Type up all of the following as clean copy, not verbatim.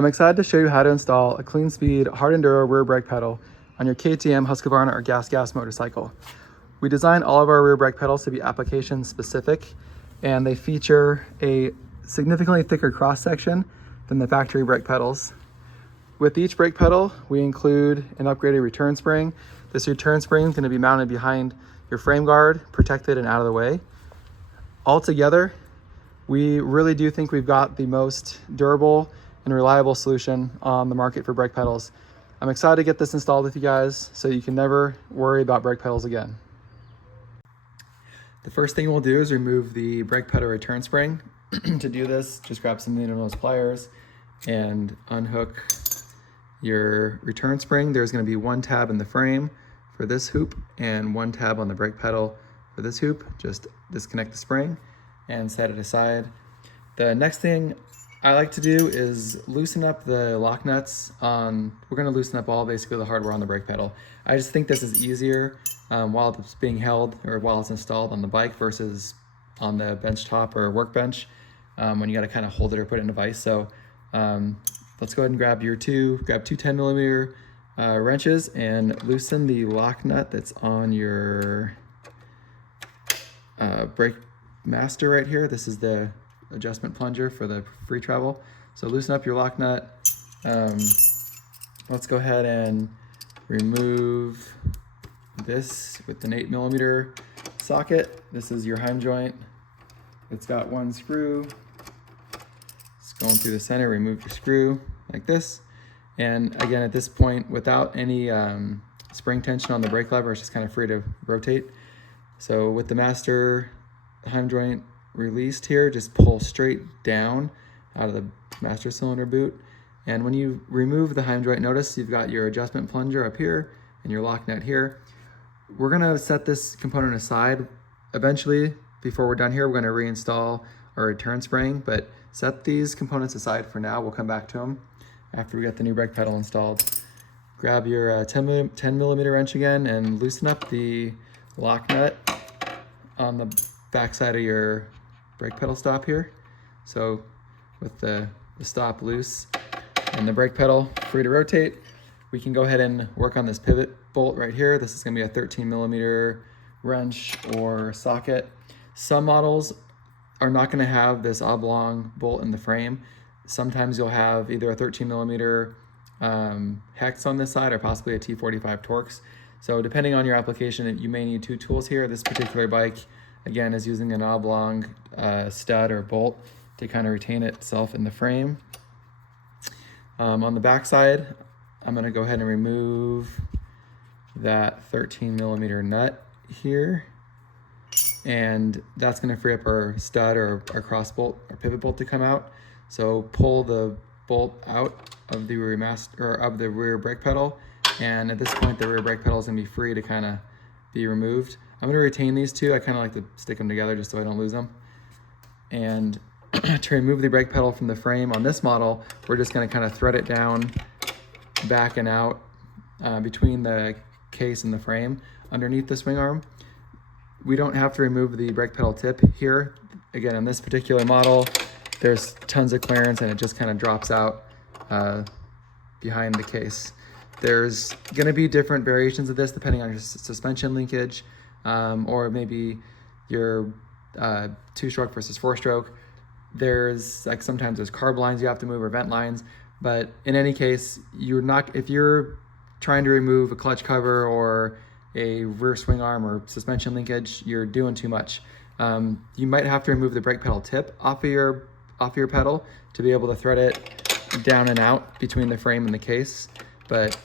I'm excited to show you how to install a Clean Speed Hard Enduro rear brake pedal on your KTM Husqvarna or GasGas motorcycle. We designed all of our rear brake pedals to be application specific, and they feature a significantly thicker cross section than the factory brake pedals. With each brake pedal, we include an upgraded return spring. This return spring is going to be mounted behind your frame guard, protected and out of the way. Altogether, we really do think we've got the most durable and reliable solution on the market for brake pedals. I'm excited to get this installed with you guys so you can never worry about brake pedals again. The first thing we'll do is remove the brake pedal return spring. To do this, just grab some needle nose pliers and unhook your return spring. There's going to be one tab in the frame for this hoop and one tab on the brake pedal for this hoop. Just disconnect the spring and set it aside. The next thing I like to do is loosen up the lock nuts on, we're going to loosen up all basically the hardware on the brake pedal. I just think this is easier while it's being held or while it's installed on the bike versus on the bench top or workbench when you got to kind of hold it or put it in a vise. So let's go ahead and grab two 10mm wrenches and loosen the lock nut that's on your brake master right here. This is the adjustment plunger for the free travel. So loosen up your lock nut. Let's go ahead and remove this with an 8mm socket. This is your heim joint. It's got one screw. It's going through the center. Remove your screw like this. And again, at this point, without any spring tension on the brake lever, it's just kind of free to rotate. So with the master heim joint released here, just pull straight down out of the master cylinder boot. And when you remove the heim joint, notice you've got your adjustment plunger up here and your lock nut here. We're gonna set this component aside. Eventually, before we're done here, we're gonna reinstall our return spring, but set these components aside for now. We'll come back to them after we get the new brake pedal installed. Grab your 10mm wrench again and loosen up the lock nut on the back side of your brake pedal stop here. So with the stop loose and the brake pedal free to rotate, we can go ahead and work on this pivot bolt right here. This is gonna be a 13mm wrench or socket. Some models are not gonna have this oblong bolt in the frame. Sometimes you'll have either a 13mm hex on this side or possibly a T45 Torx. So depending on your application, you may need two tools here. This particular bike, again, is using an oblong stud or bolt to kind of retain itself in the frame. On the back side, I'm gonna go ahead and remove that 13mm nut here. And that's gonna free up our stud or our cross bolt or pivot bolt to come out. So pull the bolt out of the rear brake pedal. And at this point, the rear brake pedal is gonna be free to kind of be removed. I'm gonna retain these two. I kind of like to stick them together just so I don't lose them. And to remove the brake pedal from the frame on this model, we're just gonna kind of thread it down, back and out between the case and the frame underneath the swing arm. We don't have to remove the brake pedal tip here. Again, on this particular model, there's tons of clearance and it just kind of drops out behind the case. There's gonna be different variations of this depending on your suspension linkage or maybe your 2-stroke versus 4-stroke. There's like sometimes there's carb lines you have to move or vent lines, but in any case, if you're trying to remove a clutch cover or a rear swing arm or suspension linkage, you're doing too much. You might have to remove the brake pedal tip off of your pedal to be able to thread it down and out between the frame and the case. But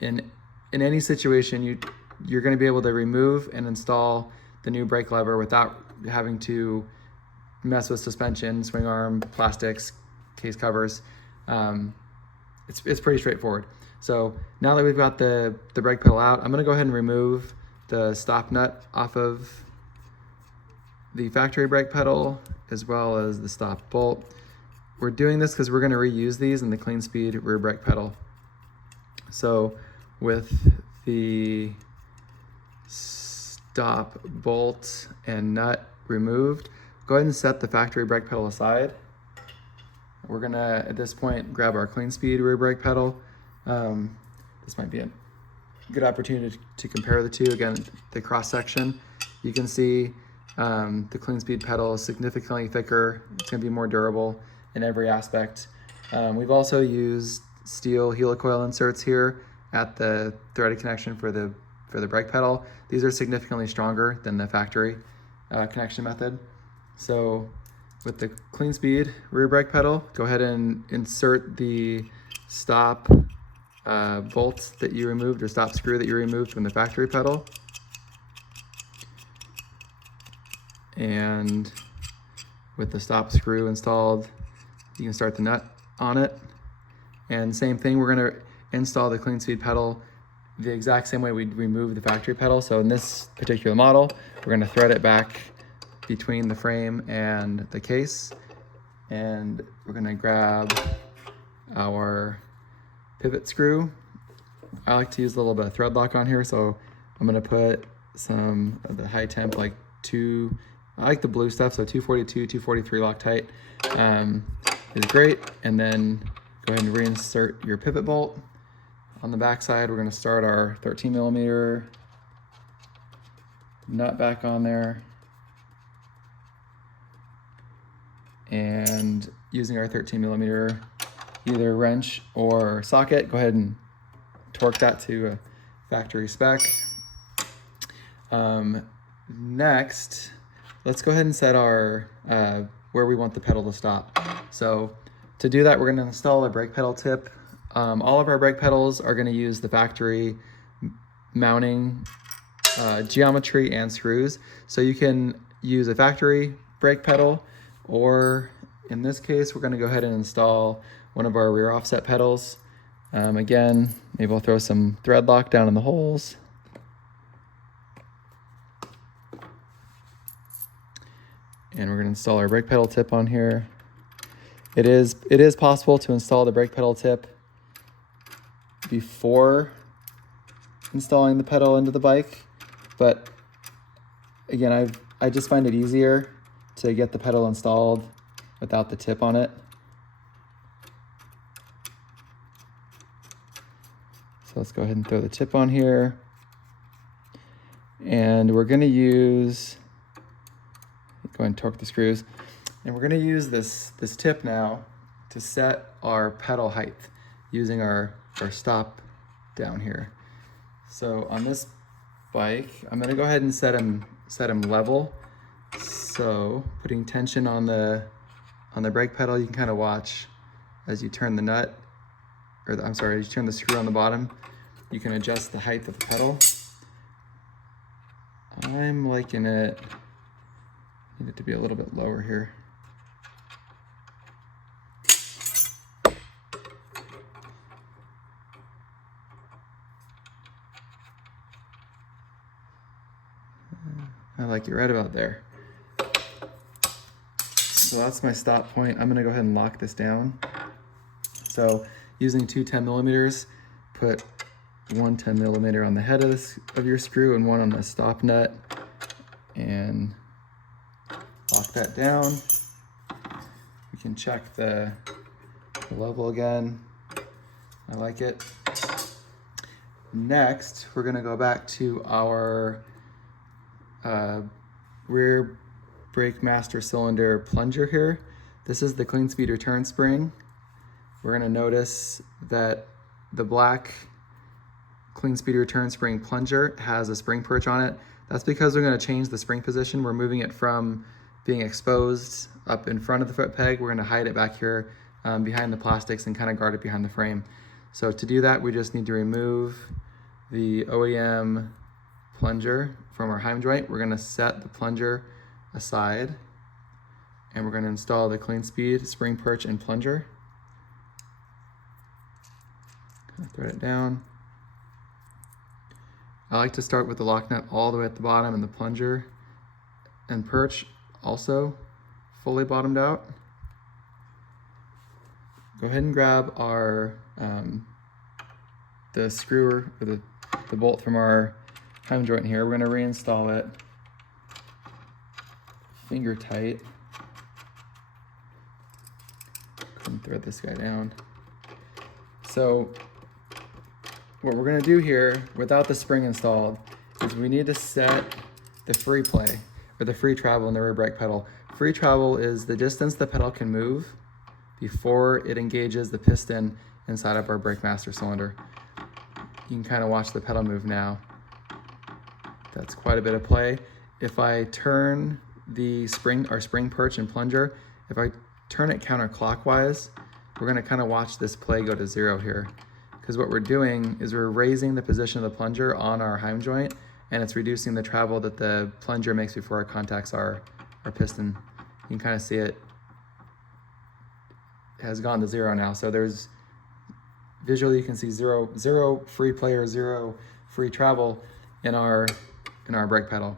in any situation, you're going to be able to remove and install the new brake lever without having to mess with suspension, swing arm, plastics, case covers. It's pretty straightforward. So now that we've got the brake pedal out, I'm gonna go ahead and remove the stop nut off of the factory brake pedal as well as the stop bolt. We're doing this because we're gonna reuse these in the Clean Speed rear brake pedal. So with the stop bolt and nut removed, go ahead and set the factory brake pedal aside. we're gonna, at this point, grab our Clean Speed rear brake pedal. This might be a good opportunity to compare the two. Again, the cross section, you can see the Clean Speed pedal is significantly thicker. It's gonna be more durable in every aspect. We've also used steel helicoil inserts here at the threaded connection for the brake pedal. These are significantly stronger than the factory connection method. So with the Clean Speed rear brake pedal, go ahead and insert the stop bolts that you removed, or stop screw that you removed from the factory pedal. And with the stop screw installed, you can start the nut on it. And same thing, we're gonna install the Clean Speed pedal the exact same way we removed the factory pedal. So in this particular model, we're gonna thread it back between the frame and the case. And we're gonna grab our pivot screw. I like to use a little bit of thread lock on here, so I'm gonna put some of the high temp, like I like the blue stuff, so 242, 243 Loctite is great. And then go ahead and reinsert your pivot bolt. On the back side, we're gonna start our 13mm nut back on there. And using our 13mm either wrench or socket, go ahead and torque that to a factory spec. Next, let's go ahead and set our where we want the pedal to stop. So to do that, we're going to install a brake pedal tip. All of our brake pedals are going to use the factory mounting geometry and screws. So you can use a factory brake pedal, or in this case, we're going to go ahead and install one of our rear offset pedals. Again, maybe we'll throw some thread lock down in the holes. And we're going to install our brake pedal tip on here. It is possible to install the brake pedal tip before installing the pedal into the bike, but again, I just find it easier to get the pedal installed without the tip on it. So let's go ahead and throw the tip on here. And we're going to use, go ahead and torque the screws. And we're going to use this tip now to set our pedal height using our stop down here. So on this bike, I'm going to go ahead and set him level. So putting tension on the brake pedal, you can kind of watch as you turn the nut, or as you turn the screw on the bottom, you can adjust the height of the pedal. I'm liking it, need it to be a little bit lower here. I like it right about there. So that's my stop point. I'm gonna go ahead and lock this down. So using two 10mm, put one 10mm on the head of your screw and one on the stop nut, and lock that down. We can check the level again. I like it. Next, we're gonna go back to our rear brake master cylinder plunger here. This is the Clean Speed return spring. We're going to notice that the black Clean Speed return spring plunger has a spring perch on it. That's because we're going to change the spring position. We're moving it from being exposed up in front of the foot peg. We're going to hide it back here behind the plastics and kind of guard it behind the frame. So to do that, we just need to remove the OEM plunger from our heim joint. We're going to set the plunger aside, and we're going to install the Clean Speed spring perch and plunger. Thread it down. I like to start with the lock nut all the way at the bottom, and the plunger and perch also fully bottomed out. Go ahead and grab our the screw, or the bolt from our heim joint here. We're going to reinstall it finger tight. And and thread this guy down. So what we're gonna do here without the spring installed is we need to set the free play or the free travel in the rear brake pedal. Free travel is the distance the pedal can move before it engages the piston inside of our brake master cylinder. You can kind of watch the pedal move now. That's quite a bit of play. If I turn the spring, our spring perch and plunger, if I turn it counterclockwise, we're gonna kind of watch this play go to 0 here. Because what we're doing is we're raising the position of the plunger on our heim joint, and it's reducing the travel that the plunger makes before it contacts our piston. You can kind of see it has gone to 0 now. So there's, visually you can see zero free play or 0 free travel in our brake pedal.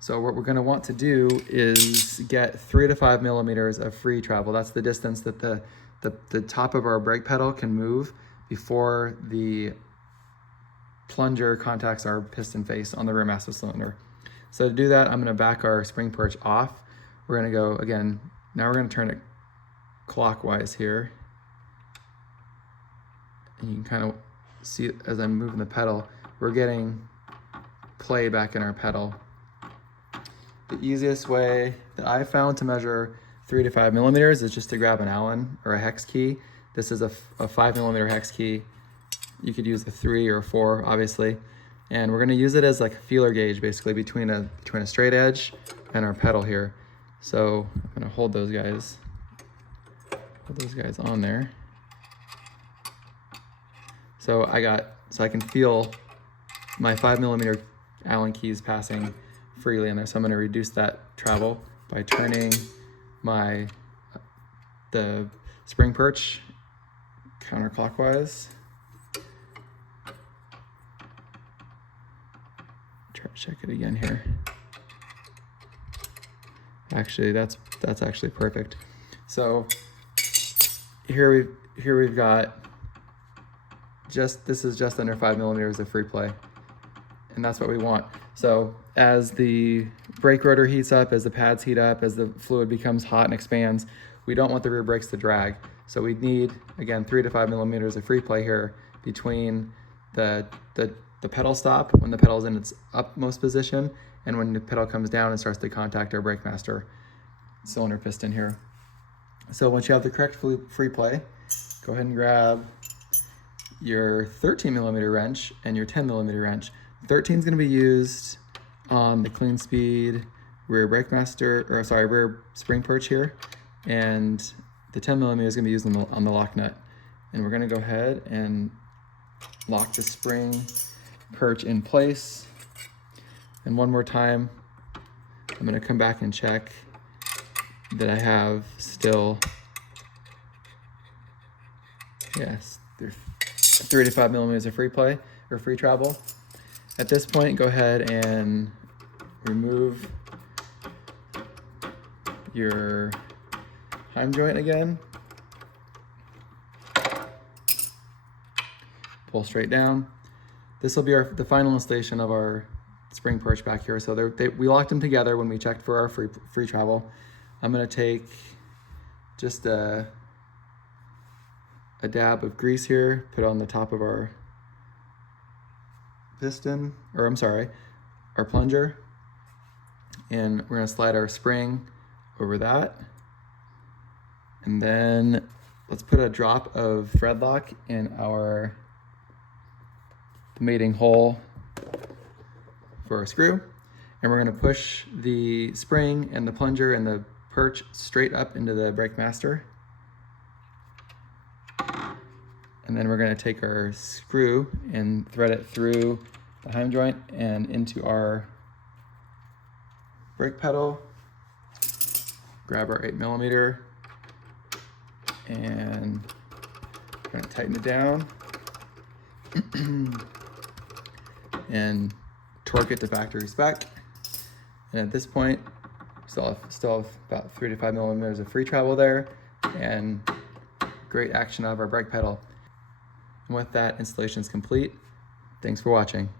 So what we're gonna want to do is get 3 to 5 millimeters of free travel. That's the distance that the top of our brake pedal can move before the plunger contacts our piston face on the rear master cylinder. So to do that, I'm gonna back our spring perch off. We're gonna go, again, now we're gonna turn it clockwise here. And you can kind of see as I'm moving the pedal, we're getting play back in our pedal. The easiest way that I found to measure 3 to 5 millimeters is just to grab an Allen or a hex key. This is a 5 millimeter hex key. You could use a 3 or a 4, obviously. And we're gonna use it as like a feeler gauge, basically, between a straight edge and our pedal here. So I'm gonna hold those guys on there. So I can feel my 5 millimeter Allen keys passing freely in there. So I'm gonna reduce that travel by turning the spring perch counterclockwise. Try to check it again here. Actually, that's actually perfect. So here we've got this is just under 5 millimeters of free play, and that's what we want. So as the brake rotor heats up, as the pads heat up, as the fluid becomes hot and expands, we don't want the rear brakes to drag. So we need, again, 3 to 5 millimeters of free play here between the pedal stop, when the pedal is in its upmost position, and when the pedal comes down and starts to contact our brake master cylinder piston here. So once you have the correct free play, go ahead and grab your 13 millimeter wrench and your 10 millimeter wrench. 13 is going to be used on the Clean Speed rear rear spring perch here, and the 10 millimeter is going to be used on the lock nut. And we're going to go ahead and lock the spring perch in place. And one more time, I'm going to come back and check that I have still, yes, there's 3 to 5 millimeters of free play or free travel. At this point, go ahead and remove your heim joint again. Pull straight down. This will be the final installation of our spring perch back here. So we locked them together when we checked for our free travel. I'm gonna take just a dab of grease here, put it on the top of our piston, or I'm sorry, our plunger. And we're gonna slide our spring over that. And then let's put a drop of thread lock in the mating hole for our screw. And we're gonna push the spring and the plunger and the perch straight up into the brake master. And then we're gonna take our screw and thread it through the heim joint and into our brake pedal. Grab our 8 millimeter and we're gonna tighten it down and torque it to factory spec. And at this point, still have about 3 to 5 millimeters of free travel there and great action out of our brake pedal. And with that, installation is complete. Thanks for watching.